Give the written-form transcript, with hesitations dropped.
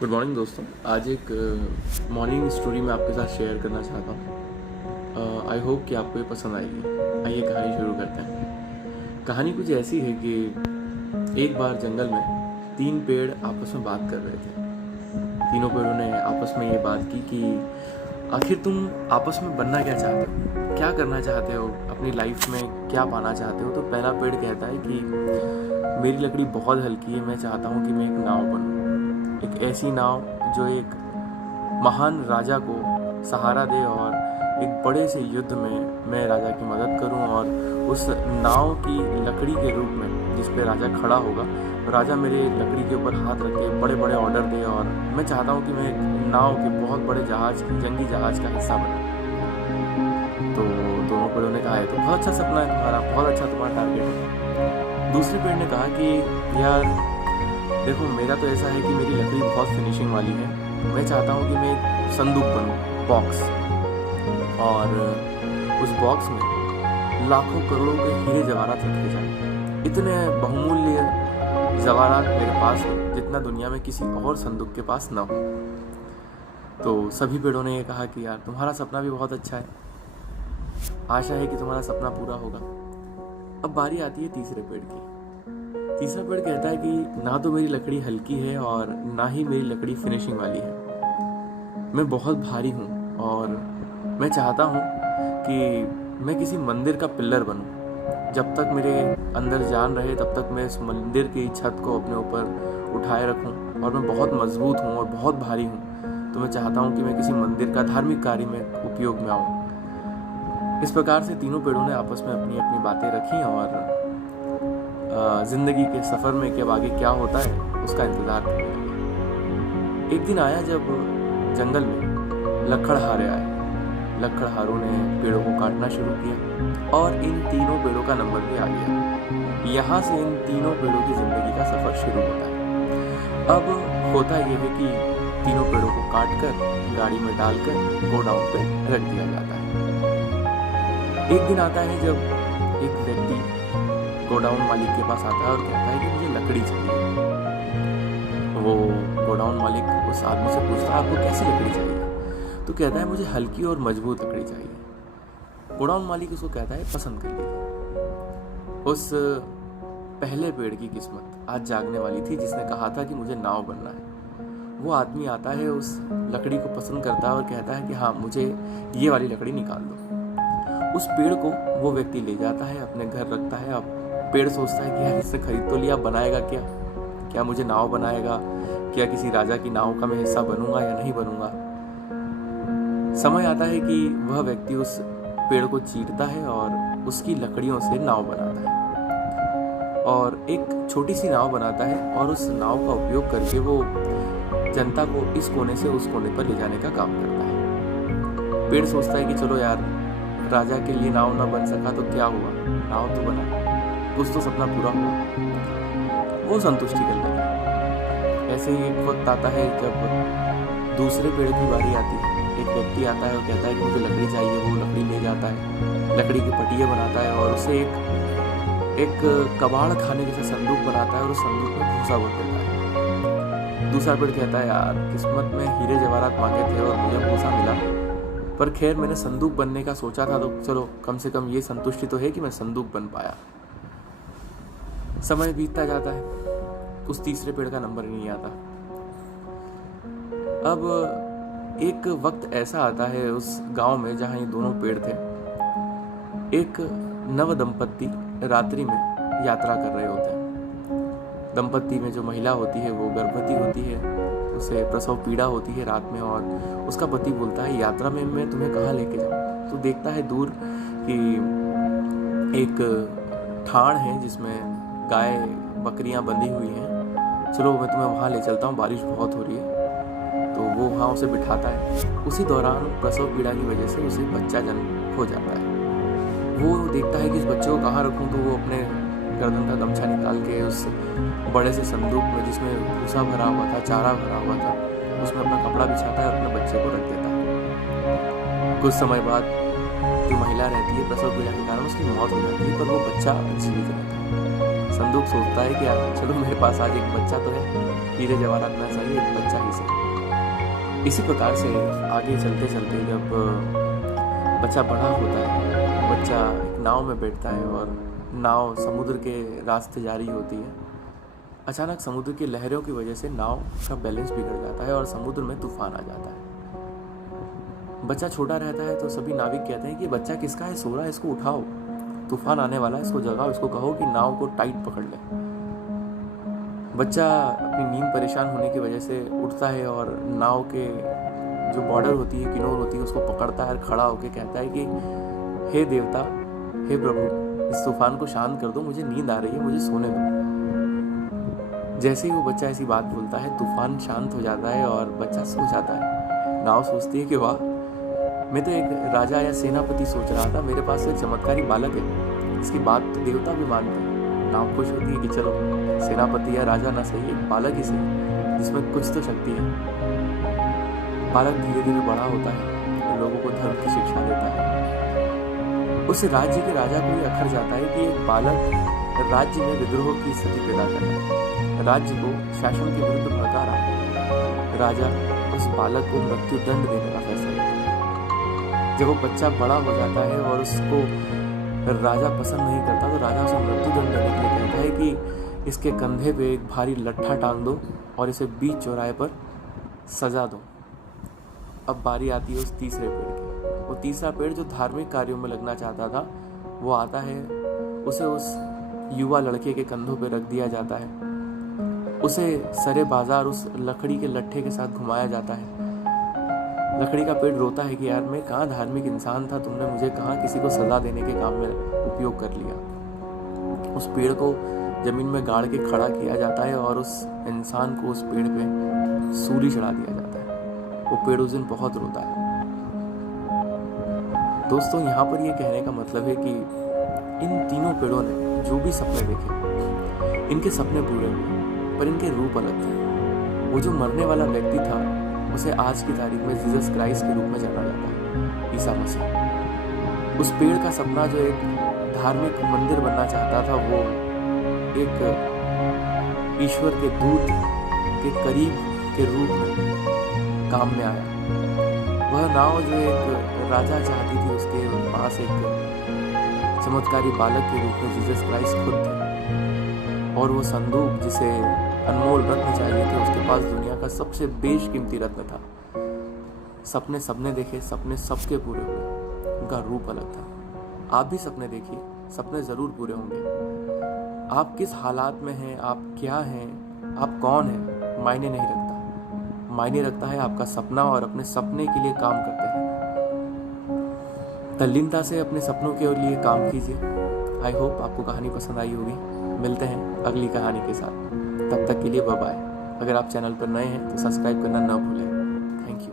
Good morning दोस्तों। आज एक मॉर्निंग स्टोरी मैं आपके साथ शेयर करना चाहता हूँ। आई होप कि आपको ये पसंद आएगी। आइए कहानी शुरू करते हैं। कहानी कुछ ऐसी है कि एक बार जंगल में 3 पेड़ आपस में बात कर रहे थे। तीनों पेड़ों ने आपस में ये बात की कि आखिर तुम आपस में बनना क्या चाहते हो, क्या करना चाहते हो, अपनी लाइफ में क्या पाना चाहते हो। तो पहला पेड़ कहता है कि मेरी लकड़ी बहुत हल्की है, मैं चाहता हूँ कि मैं एक नाव बनूँ, एक ऐसी नाव जो एक महान राजा को सहारा दे और एक बड़े से युद्ध में मैं राजा की मदद करूं और उस नाव की लकड़ी के रूप में जिस पे राजा खड़ा होगा, राजा मेरे लकड़ी के ऊपर हाथ रख के बड़े बड़े ऑर्डर दे और मैं चाहता हूं कि मैं एक नाव के बहुत बड़े जहाज, जंगी जहाज का हिस्सा बनूं। तो दोनों पेड़ों ने कहा है तो बहुत अच्छा सपना है तुम्हारा, बहुत अच्छा तुम्हारा टारगेट है। दूसरे पेड़ ने कहा कि यार देखो, मेरा तो ऐसा है कि मेरी लकड़ी बहुत फिनिशिंग वाली है, मैं चाहता हूँ कि मैं एक संदूक बनूँ, बॉक्स, और उस बॉक्स में लाखों करोड़ों के हीरे जवाहरात रखे जाएं। इतने बहुमूल्य जवाहरात मेरे पास हो जितना दुनिया में किसी और संदूक के पास ना हो। तो सभी पेड़ों ने ये कहा कि यार तुम्हारा सपना भी बहुत अच्छा है, आशा है कि तुम्हारा सपना पूरा होगा। अब बारी आती है तीसरे पेड़ की। तीसरा पेड़ कहता है कि ना तो मेरी लकड़ी हल्की है और ना ही मेरी लकड़ी फिनिशिंग वाली है, मैं बहुत भारी हूँ और मैं चाहता हूँ कि मैं किसी मंदिर का पिल्लर बनूँ। जब तक मेरे अंदर जान रहे तब तक मैं इस मंदिर की छत को अपने ऊपर उठाए रखूँ, और मैं बहुत मजबूत हूँ और बहुत भारी हूँ, तो मैं चाहता हूँ कि मैं किसी मंदिर का धार्मिक कार्य में उपयोग में आऊँ। इस प्रकार से तीनों पेड़ों ने आपस में अपनी अपनी बातें रखी और जिंदगी के सफर में कि अब आगे क्या होता है उसका इंतजार करने लगे। एक दिन आया जब जंगल में लकड़हारे आए। लकड़हारों ने पेड़ों को काटना शुरू किया और इन तीनों पेड़ों का नंबर भी आ गया। यहाँ से इन तीनों पेड़ों की जिंदगी का सफर शुरू होता है। अब होता यह है कि तीनों पेड़ों को काट कर गाड़ी में डालकर गोडाउन पे रख दिया जाता है। एक दिन आता है जब एक व्यक्ति गोडाउन मालिक के पास आता है और कहता है कि मुझे लकड़ी चाहिए। वो गोडाउन मालिक उस आदमी से पूछता है आपको कैसी लकड़ी चाहिए। तो कहता है मुझे हल्की और मजबूत लकड़ी चाहिए। गोडाउन मालिक उसको कहता है पसंद कर लीजिए। उस पहले पेड़ की किस्मत आज जागने वाली थी जिसने कहा था कि मुझे नाव बनना है। वो आदमी आता है, उस लकड़ी को पसंद करता है और कहता है कि हाँ मुझे ये वाली लकड़ी निकाल दो। उस पेड़ को वो व्यक्ति ले जाता है, अपने घर रखता है। अब पेड़ सोचता है कि यार इससे खरीद तो लिया, बनाएगा क्या, क्या मुझे नाव बनाएगा, क्या किसी राजा की नाव का मैं हिस्सा बनूंगा या नहीं बनूंगा। समय आता है कि वह व्यक्ति उस पेड़ को चीरता है और उसकी लकड़ियों से नाव बनाता है और एक छोटी सी नाव बनाता है और उस नाव का उपयोग करके वो जनता को इस कोने से उस कोने पर ले जाने का काम करता है। पेड़ सोचता है कि चलो यार, राजा के लिए नाव ना बन सका तो क्या हुआ, नाव तो बना, कुछ तो सपना पूरा हुआ। वो संतुष्टि कर लेता है। ऐसे ही एक वक्त आता है जब दूसरे पेड़ की बारी आती है। एक व्यक्ति आता है और कहता है कि मुझे लकड़ी चाहिए। वो लकड़ी ले जाता है, लकड़ी के पटिये बनाता है और उसे एक कबाड़ खाने जैसा संदूक बनाता है और उस संदूक में भूसा भर देता है। दूसरा पेड़ कहता है यार किस्मत में हीरे जवाहरात मांगे थे और मुझे भूसा मिला, पर खैर मैंने संदूक बनने का सोचा था तो चलो कम से कम ये संतुष्टि तो है कि मैं संदूक बन पाया। समय बीतता जाता है, उस तीसरे पेड़ का नंबर ही नहीं आता। अब एक वक्त ऐसा आता है उस गांव में जहां ये दोनों पेड़ थे। एक नव दंपत्ति रात्रि में यात्रा कर रहे होते हैं। दंपत्ति में जो महिला होती है वो गर्भवती होती है, उसे प्रसव पीड़ा होती है रात में, और उसका पति बोलता है यात्रा में मैं तुम्हें कहाँ लेके जाऊँ। तो देखता है दूर कि एक ठाण है जिसमें गाय बकरियां बंधी हुई हैं, चलो मैं तुम्हें वहाँ ले चलता हूँ, बारिश बहुत हो रही है। तो वो वहाँ उसे बिठाता है। उसी दौरान प्रसव पीड़ा की वजह से उसे बच्चा जन्म हो जाता है। वो देखता है कि इस बच्चे को कहाँ रखूँ, तो वो अपने गर्दन का गमछा निकाल के उस बड़े से संदूक में जिसमें भूसा भरा हुआ था, चारा भरा हुआ था, उसमें अपना कपड़ा बिछाता है और अपने बच्चे को रख देता है। कुछ समय बाद जो महिला रहती है प्रसव पीड़ा के कारण उसकी मौत हो जाती है, पर वो बच्चा जीवित रहता है। संदूक सोचता है कि चलो मेरे पास आज एक बच्चा तो है, हीरे जवाहरात ना चाहिए, एक बच्चा ही सही। इसी प्रकार से आगे चलते चलते जब बच्चा बड़ा होता है, बच्चा एक नाव में बैठता है और नाव समुद्र के रास्ते जा रही होती है। अचानक समुद्र की लहरों की वजह से नाव का बैलेंस बिगड़ जाता है और समुद्र में तूफान आ जाता है। बच्चा छोटा रहता है तो सभी नाविक कहते हैं कि बच्चा किसका है, सो रहा है, इसको उठाओ, तूफान आने वाला है, इसको जगाओ, इसको कहो कि नाव को टाइट पकड़ ले। बच्चा अपनी नींद परेशान होने की वजह से उठता है और नाव के जो बॉर्डर होती है, किनार होती है, उसको पकड़ता है और खड़ा होकर कहता है कि हे देवता, हे प्रभु, इस तूफान को शांत कर दो, मुझे नींद आ रही है, मुझे सोने दो। जैसे ही वो बच्चा ऐसी बात बोलता है, तूफान शांत हो जाता है और बच्चा सो जाता है। नाव सोचती है कि वाह, मैं तो एक राजा या सेनापति सोच रहा था, मेरे पास एक चमत्कारी बालक है, इसकी बात तो देवता भी मानते हैं। नाव खुश होती है कि चलो, सेनापति या राजा ना सही, एक बालक ही सही, जिसमें कुछ तो शक्ति है। बालक धीरे धीरे बड़ा होता है, लोगों को धर्म की शिक्षा देता है। उस राज्य के राजा को ये अखर जाता है कि एक बालक राज्य में विद्रोह की स्थिति पैदा कर रहा है, राज्य को शासन के विरुद्ध भड़का रहा है। राजा उस बालक को मृत्यु दंड देने का फैसला लेता है। जब वो बच्चा बड़ा हो जाता है और उसको राजा पसंद नहीं करता तो राजा उसे मृत्यु दंड देने के लिए कहता है कि इसके कंधे पे एक भारी लट्ठा टांग दो और इसे बीच चौराहे पर सजा दो। अब बारी आती है उस तीसरे पेड़ की। वो तीसरा पेड़ जो धार्मिक कार्यों में लगना चाहता था, वो आता है, उसे उस युवा लड़के के कंधों पे रख दिया जाता है, उसे सरे बाजार उस लकड़ी के लट्ठे के साथ घुमाया जाता है। लकड़ी का पेड़ रोता है कि यार, मैं कहाँ धार्मिक इंसान था, तुमने मुझे कहाँ किसी को सजा देने के काम में उपयोग कर लिया। उस पेड़ को जमीन में गाड़ के खड़ा किया जाता है और उस इंसान को उस पेड़ पे सूली चढ़ा दिया जाता है। वो पेड़ उस दिन बहुत रोता है। दोस्तों, यहाँ पर ये कहने का मतलब है कि इन तीनों पेड़ों ने जो भी सपने देखे, इनके सपने पूरे हुए, पर इनके रूप अलग थे। वो जो मरने वाला व्यक्ति था, उसे आज की तारीख में जीसस क्राइस्ट के रूप में जाना जाता है, ईसा मसीह। उस पेड़ का सपना जो एक धार्मिक मंदिर बनना चाहता था, वो एक ईश्वर के दूत के करीब के रूप में काम में आया। वह नाव जो एक राजा चाहती थी, उसके पास एक चमत्कारी बालक के रूप में जीसस क्राइस्ट खुद थे। और वो संदूक जिसे अनमोल रत्न चाहिए थे, उसके पास दुनिया का सबसे बेशकीमती रत्न था। सपने सबने देखे, सपने सबके पूरे हुए, उनका रूप अलग था। आप भी सपने देखिए, सपने जरूर पूरे होंगे। आप किस हालात में हैं, आप क्या हैं, आप कौन हैं, मायने नहीं रखता। मायने रखता है आपका सपना, और अपने सपने के लिए काम करते हैं। तल्लीनता से अपने सपनों के लिए काम कीजिए। आई होप आपको कहानी पसंद आई होगी। मिलते हैं अगली कहानी के साथ, तब तक के लिए बाय बाय। अगर आप चैनल पर नए हैं तो सब्सक्राइब करना ना भूलें। Thank you.